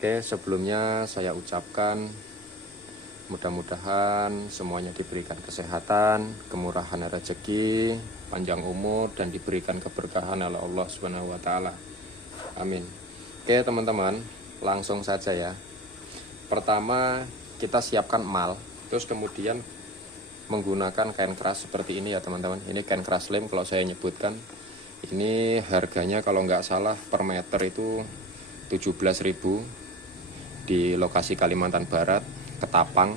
Oke, sebelumnya saya ucapkan mudah-mudahan semuanya diberikan kesehatan, kemurahan rezeki, panjang umur, dan diberikan keberkahan oleh Allah Subhanahu wa Ta'ala. Amin. Oke teman-teman, langsung saja ya. Pertama kita siapkan mal, terus kemudian menggunakan kain keras seperti ini ya teman-teman. Ini kain keras lem kalau saya nyebutkan. Ini harganya kalau nggak salah per meter itu 17.000 di lokasi Kalimantan Barat, Ketapang.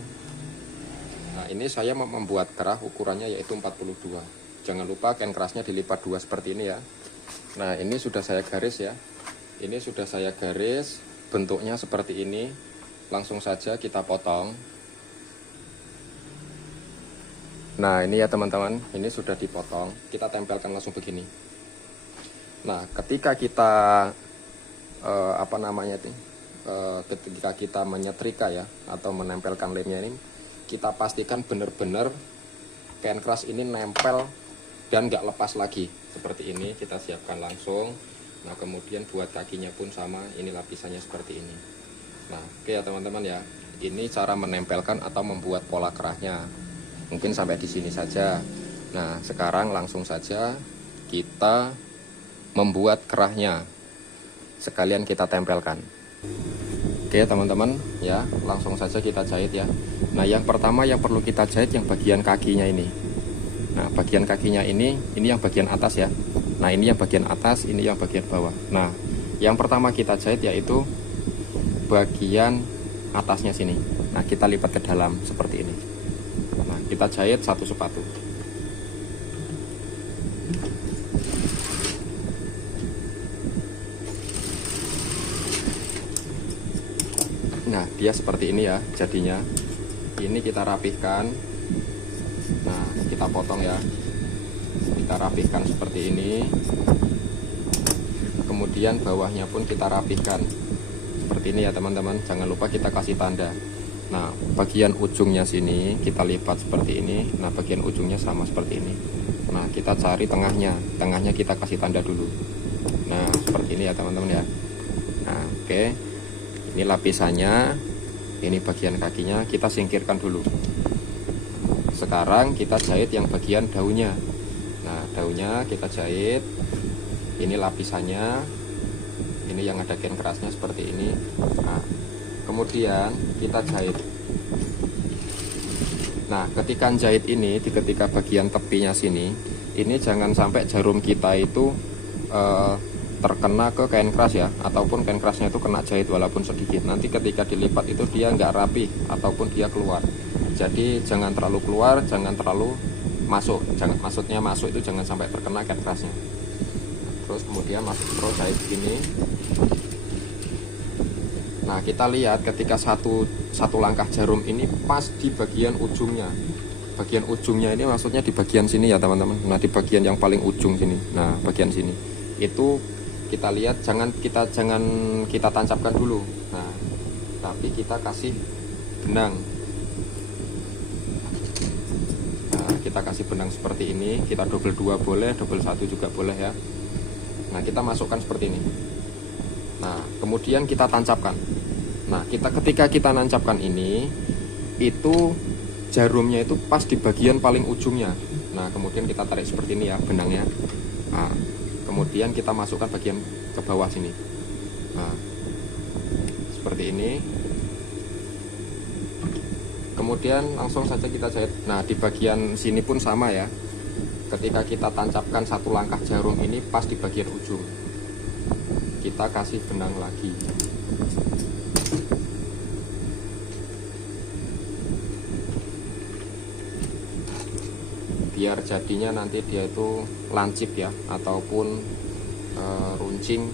Nah ini saya membuat kerah ukurannya yaitu 42. Jangan lupa kain kerasnya dilipat dua seperti ini ya. Nah ini sudah saya garis ya. Ini sudah saya garis, bentuknya seperti ini. Langsung saja kita potong. Nah ini ya teman-teman, ini sudah dipotong. Kita tempelkan langsung begini. Nah ketika kita ketika kita menyetrika ya atau menempelkan lemnya ini, kita pastikan benar-benar kain keras ini nempel dan nggak lepas lagi. Seperti ini kita siapkan langsung. Nah kemudian buat kakinya pun sama, ini lapisannya seperti ini. Nah oke ya teman-teman ya, ini cara menempelkan atau membuat pola kerahnya. Mungkin sampai di sini saja. Nah sekarang langsung saja kita membuat kerahnya, sekalian kita tempelkan. Oke teman-teman ya, langsung saja kita jahit ya. Nah yang pertama yang perlu kita jahit yang bagian kakinya ini. Nah bagian kakinya ini yang bagian atas ya. Nah ini yang bagian atas, ini yang bagian bawah. Nah yang pertama kita jahit yaitu bagian atasnya sini. Nah kita lipat ke dalam seperti ini. Nah kita jahit satu sepatu. Nah dia seperti ini ya jadinya. Ini kita rapihkan. Nah kita potong ya. Kita rapihkan seperti ini. Kemudian bawahnya pun kita rapihkan seperti ini ya teman-teman. Jangan lupa kita kasih tanda. Nah bagian ujungnya sini kita lipat seperti ini. Nah bagian ujungnya sama seperti ini. Nah kita cari tengahnya. Tengahnya kita kasih tanda dulu. Nah seperti ini ya teman-teman ya. Nah oke. Ini lapisannya, ini bagian kakinya kita singkirkan dulu. Sekarang kita jahit yang bagian daunnya. Nah daunnya kita jahit. Ini lapisannya, ini yang ada kain kerasnya seperti ini. Nah kemudian kita jahit. Nah ketika jahit ini, ketika bagian tepinya sini, ini jangan sampai jarum kita itu terkena ke kain keras ya, ataupun kain kerasnya itu kena jahit walaupun sedikit. Nanti ketika dilipat itu dia nggak rapi ataupun dia keluar. Jadi jangan terlalu keluar, jangan terlalu masuk. Maksudnya masuk itu jangan sampai terkena kain kerasnya. Terus kemudian masuk terus jahit begini. Nah kita lihat ketika satu langkah jarum ini pas di bagian ujungnya. Bagian ujungnya ini maksudnya di bagian sini ya teman-teman. Nah di bagian yang paling ujung sini. Nah bagian sini itu kita lihat, jangan kita tancapkan dulu. Nah tapi kita kasih benang. Nah kita kasih benang seperti ini. Kita double 2 boleh, double 1 juga boleh ya. Nah kita masukkan seperti ini. Nah kemudian kita tancapkan. Nah ketika kita nancapkan ini, itu jarumnya itu pas di bagian paling ujungnya. Nah kemudian kita tarik seperti ini ya benangnya. Nah kemudian kita masukkan bagian ke bawah sini. Nah seperti ini. Kemudian langsung saja kita jahit. Nah di bagian sini pun sama ya. Ketika kita tancapkan satu langkah jarum ini pas di bagian ujung, kita kasih benang lagi. Biar jadinya nanti dia itu lancip ya, ataupun runcing.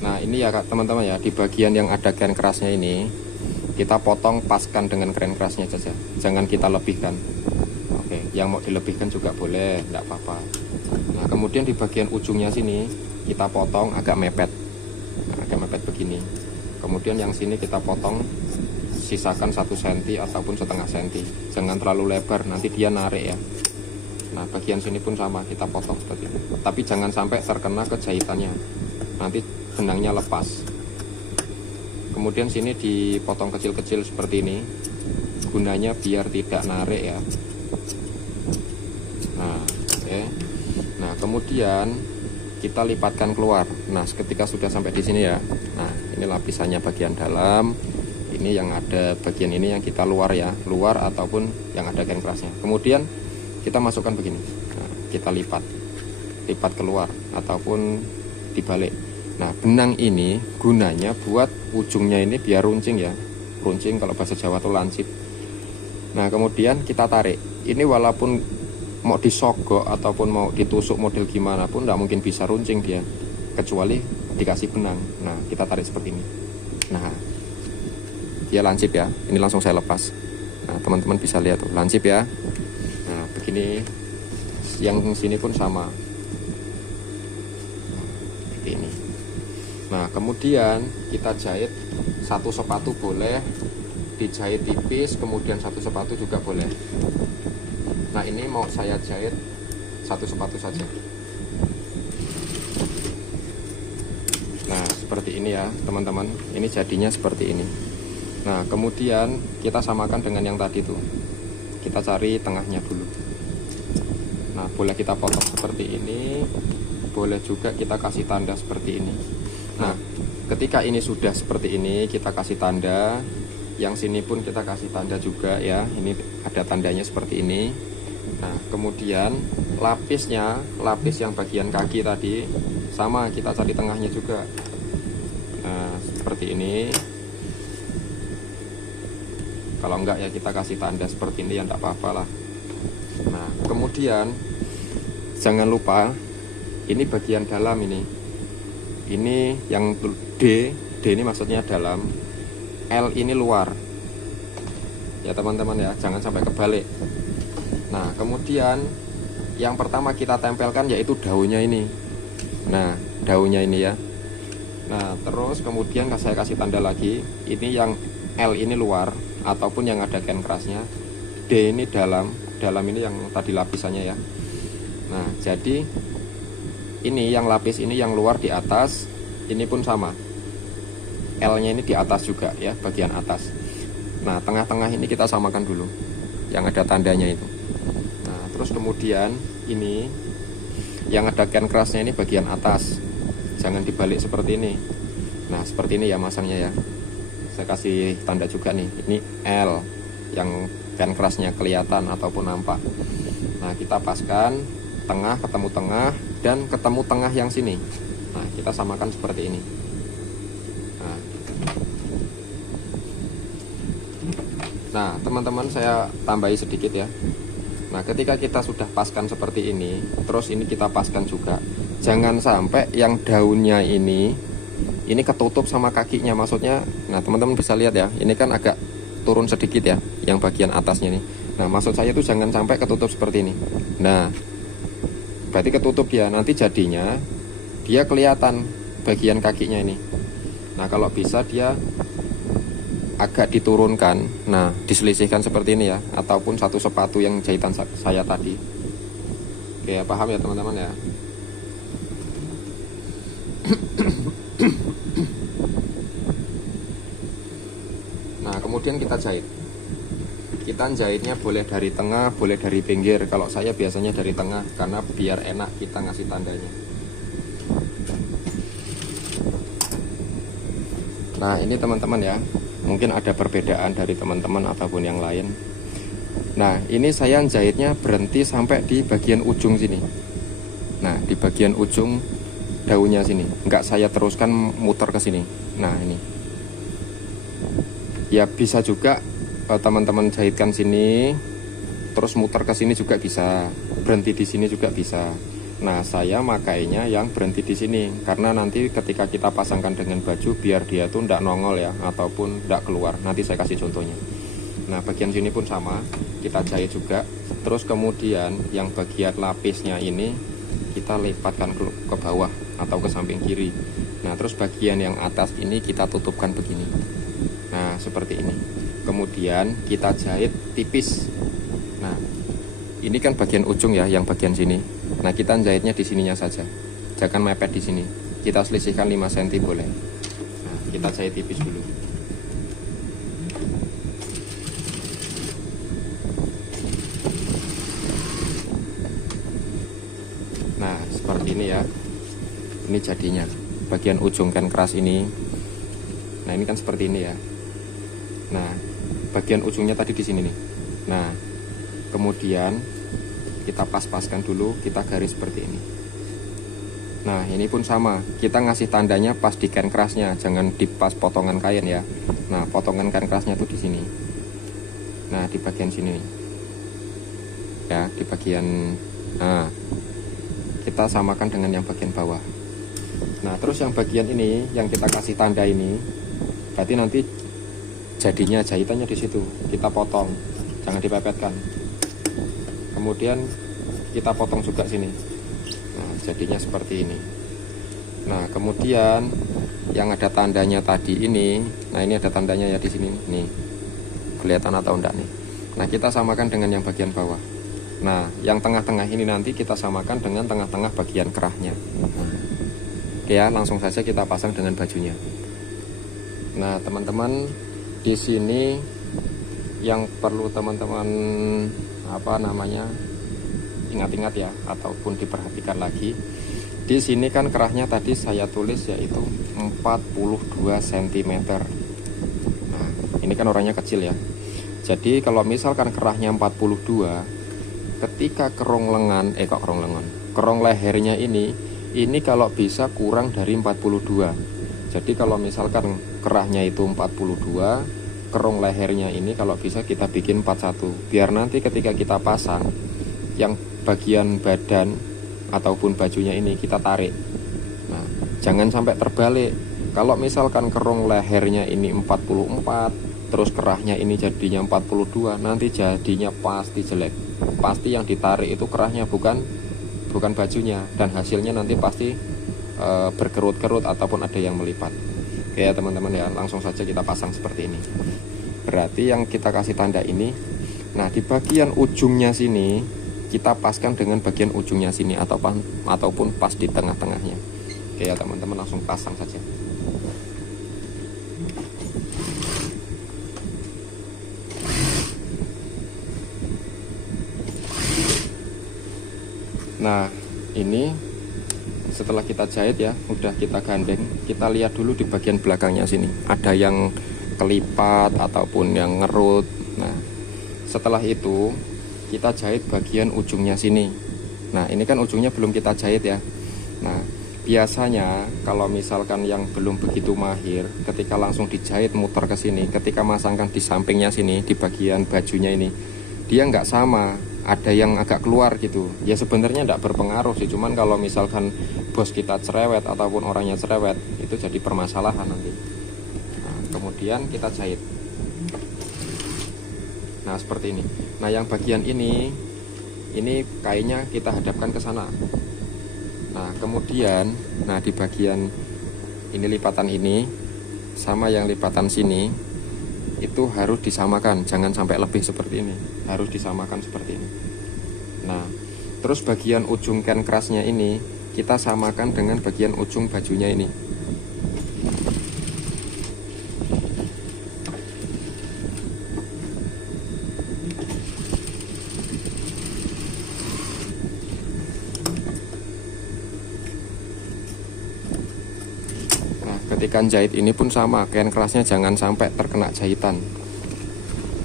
Nah ini ya teman-teman ya, di bagian yang ada kain kerasnya ini kita potong paskan dengan kain kerasnya saja, jangan kita lebihkan. Oke, yang mau dilebihkan juga boleh, enggak apa-apa. Nah kemudian di bagian ujungnya sini kita potong agak mepet. Nah, agak mepet begini. Kemudian yang sini kita potong, sisakan 1 cm ataupun setengah cm. Jangan terlalu lebar, nanti dia narik ya. Nah bagian sini pun sama, kita potong seperti ini, tapi jangan sampai terkena ke jahitannya, nanti benangnya lepas. Kemudian sini dipotong kecil-kecil seperti ini, gunanya biar tidak narik ya. Nah oke. Nah kemudian kita lipatkan keluar. Nah ketika sudah sampai di sini ya, nah ini lapisannya bagian dalam, ini yang ada bagian ini yang kita luar ya, luar ataupun yang ada kain kerasnya. Kemudian kita masukkan begini, nah, kita lipat keluar ataupun dibalik. Nah benang ini gunanya buat ujungnya ini biar runcing ya, runcing kalau bahasa Jawa tuh lancip. Nah kemudian kita tarik, ini walaupun mau disogok ataupun mau ditusuk model gimana pun nggak mungkin bisa runcing dia, kecuali dikasih benang. Nah kita tarik seperti ini, nah dia lancip ya, ini langsung saya lepas. Nah teman-teman bisa lihat tuh lancip ya. Nah begini, yang sini pun sama seperti ini. Nah kemudian kita jahit satu sepatu boleh, dijahit tipis, kemudian satu sepatu juga boleh. Nah ini mau saya jahit satu sepatu saja. Nah seperti ini ya teman-teman, ini jadinya seperti ini. Nah kemudian kita samakan dengan yang tadi tuh, kita cari tengahnya dulu. Nah boleh kita potong seperti ini, boleh juga kita kasih tanda seperti ini. Nah ketika ini sudah seperti ini, kita kasih tanda. Yang sini pun kita kasih tanda juga ya, ini ada tandanya seperti ini. Nah kemudian lapisnya, lapis yang bagian kaki tadi sama, kita cari tengahnya juga. Nah seperti ini. Kalau enggak ya kita kasih tanda seperti ini ya enggak apa-apa lah. Nah kemudian jangan lupa ini bagian dalam ini yang D ini maksudnya dalam, L ini luar ya teman-teman ya, jangan sampai kebalik. Nah kemudian yang pertama kita tempelkan yaitu daunnya ini. Nah daunnya ini ya. Nah terus kemudian saya kasih tanda lagi, ini yang L ini luar ataupun yang ada kain kerasnya, D ini dalam ini yang tadi lapisannya ya. Nah jadi ini yang lapis ini yang luar di atas, ini pun sama, L nya ini di atas juga ya, bagian atas. Nah tengah-tengah ini kita samakan dulu yang ada tandanya itu. Nah terus kemudian ini yang ada kain kerasnya ini bagian atas, jangan dibalik seperti ini. Nah seperti ini ya masangnya ya, saya kasih tanda juga nih, ini L yang kain kerasnya kelihatan ataupun nampak. Nah kita paskan tengah ketemu tengah dan ketemu tengah yang sini. Nah kita samakan seperti ini. Nah teman-teman saya tambahi sedikit ya. Nah ketika kita sudah paskan seperti ini, terus ini kita paskan juga, jangan sampai yang daunnya ini ketutup sama kakinya, maksudnya. Nah teman-teman bisa lihat ya, ini kan agak turun sedikit ya yang bagian atasnya nih. Nah maksud saya itu jangan sampai ketutup seperti ini. Nah berarti ketutup dia, nanti jadinya dia kelihatan bagian kakinya ini. Nah kalau bisa dia agak diturunkan, nah diselisihkan seperti ini ya, ataupun satu sepatu yang jahitan saya tadi. Oke paham ya teman-teman ya. Nah kemudian kita jahit. Kita jahitnya boleh dari tengah, boleh dari pinggir. Kalau saya biasanya dari tengah, karena biar enak kita ngasih tandanya. Nah ini teman-teman ya, mungkin ada perbedaan dari teman-teman ataupun yang lain. Nah ini saya jahitnya berhenti sampai di bagian ujung sini. Nah di bagian ujung daunnya sini, enggak saya teruskan muter ke sini. Nah ini ya bisa juga teman-teman jahitkan sini terus muter ke sini juga bisa, berhenti di sini juga bisa. Nah saya makainya yang berhenti di sini, karena nanti ketika kita pasangkan dengan baju biar dia tuh ndak nongol ya, ataupun ndak keluar. Nanti saya kasih contohnya. Nah bagian sini pun sama, kita jahit juga. Terus kemudian yang bagian lapisnya ini kita lipatkan ke bawah atau ke samping kiri. Nah terus bagian yang atas ini kita tutupkan begini. Nah seperti ini. Kemudian kita jahit tipis. Nah ini kan bagian ujung ya, yang bagian sini. Nah, kita jahitnya di sininya saja, jangan mepet di sini. Kita selisihkan 5 cm boleh. Nah, kita jahit tipis dulu. Nah, seperti ini ya. Ini jadinya bagian ujung can keras ini. Nah, ini kan seperti ini ya. Nah, bagian ujungnya tadi di sini nih. Nah, kemudian kita pas-paskan dulu, kita garis seperti ini. Nah, ini pun sama, kita ngasih tandanya pas di can kerasnya, jangan di pas potongan kain ya. Nah, potongan can kerasnya tuh di sini. Nah, di bagian sini ya, di bagian, nah, kita samakan dengan yang bagian bawah. Nah, terus yang bagian ini yang kita kasih tanda ini, berarti nanti jadinya jahitannya di situ. Kita potong, jangan dipepetkan. Kemudian kita potong juga sini. Nah, jadinya seperti ini. Nah, kemudian yang ada tandanya tadi ini, nah ini ada tandanya ya di sini nih. Kelihatan atau enggak nih? Nah, kita samakan dengan yang bagian bawah. Nah, yang tengah-tengah ini nanti kita samakan dengan tengah-tengah bagian kerahnya. Oke ya, langsung saja kita pasang dengan bajunya. Nah, teman-teman, di sini yang perlu teman-teman ingat-ingat ya, ataupun diperhatikan lagi. Di sini kan kerahnya tadi saya tulis yaitu 42 cm. Nah, ini kan orangnya kecil ya. Jadi kalau misalkan kerahnya 42, ketika kerong lehernya ini kalau bisa kurang dari 42. Jadi kalau misalkan kerahnya itu 42, kerong lehernya ini kalau bisa kita bikin 41, biar nanti ketika kita pasang yang bagian badan ataupun bajunya ini kita tarik. Nah, jangan sampai terbalik. Kalau misalkan kerong lehernya ini 44, terus kerahnya ini jadinya 42, nanti jadinya pasti jelek. Pasti yang ditarik itu kerahnya, bukan bajunya, dan hasilnya nanti pasti berkerut-kerut ataupun ada yang melipat. Oke ya teman-teman ya, langsung saja kita pasang seperti ini. Berarti yang kita kasih tanda ini. Nah, di bagian ujungnya sini kita paskan dengan bagian ujungnya sini ataupun pas di tengah-tengahnya. Oke ya teman-teman, langsung pasang saja. Nah, ini setelah kita jahit ya, udah kita gandeng, kita lihat dulu di bagian belakangnya sini ada yang kelipat ataupun yang ngerut. Nah, setelah itu kita jahit bagian ujungnya sini. Nah, ini kan ujungnya belum kita jahit ya. Nah, biasanya kalau misalkan yang belum begitu mahir, ketika langsung dijahit muter ke sini, ketika masangkan di sampingnya sini, di bagian bajunya ini, dia nggak sama, ada yang agak keluar gitu. Ya sebenarnya nggak berpengaruh sih, cuman kalau misalkan bos kita cerewet ataupun orangnya cerewet, itu jadi permasalahan nanti. Nah, kemudian kita jahit. Nah, seperti ini. Nah, yang bagian ini kainnya kita hadapkan ke sana. Nah, kemudian di bagian ini, lipatan ini sama yang lipatan sini itu harus disamakan, jangan sampai lebih seperti ini, harus disamakan seperti ini. Nah, terus bagian ujung can kerasnya ini kita samakan dengan bagian ujung bajunya ini. Ketika jahit ini pun sama, can kerasnya jangan sampai terkena jahitan.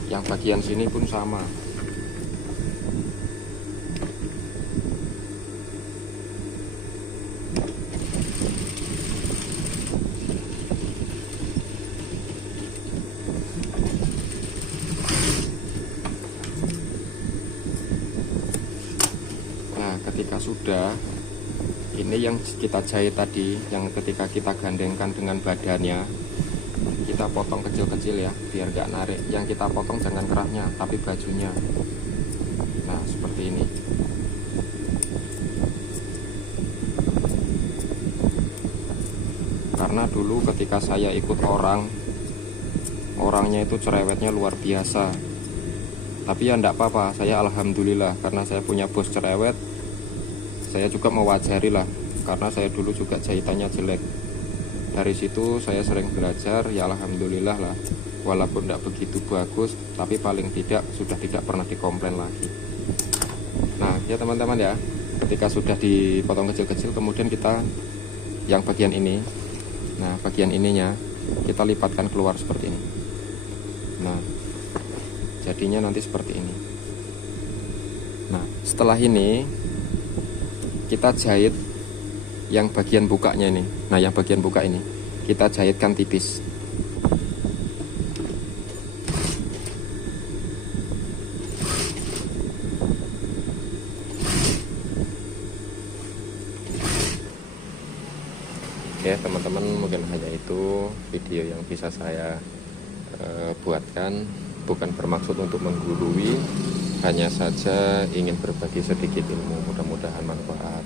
Yang bagian sini pun sama. Nah, ketika sudah, ini yang kita jahit tadi, yang ketika kita gandengkan dengan badannya, kita potong kecil-kecil ya, biar gak narik. Yang kita potong jangan kerahnya, tapi bajunya. Nah, seperti ini. Karena dulu ketika saya ikut orangnya itu cerewetnya luar biasa. Tapi ya enggak apa-apa, saya alhamdulillah karena saya punya bos cerewet. Saya juga mewajari lah, karena saya dulu juga jahitannya jelek. Dari situ saya sering belajar, ya alhamdulillah lah. Walaupun enggak begitu bagus, tapi paling tidak sudah tidak pernah dikomplain lagi. Nah ya teman-teman ya, ketika sudah dipotong kecil-kecil, kemudian kita yang bagian ini, nah bagian ininya kita lipatkan keluar seperti ini. Nah jadinya nanti seperti ini. Nah setelah ini kita jahit yang bagian bukanya ini. Nah yang bagian buka ini kita jahitkan tipis. Oke teman-teman, mungkin hanya itu video yang bisa saya buatkan. Bukan bermaksud untuk menggurui, hanya saja ingin berbagi sedikit ilmu, mudah-mudahan manfaat.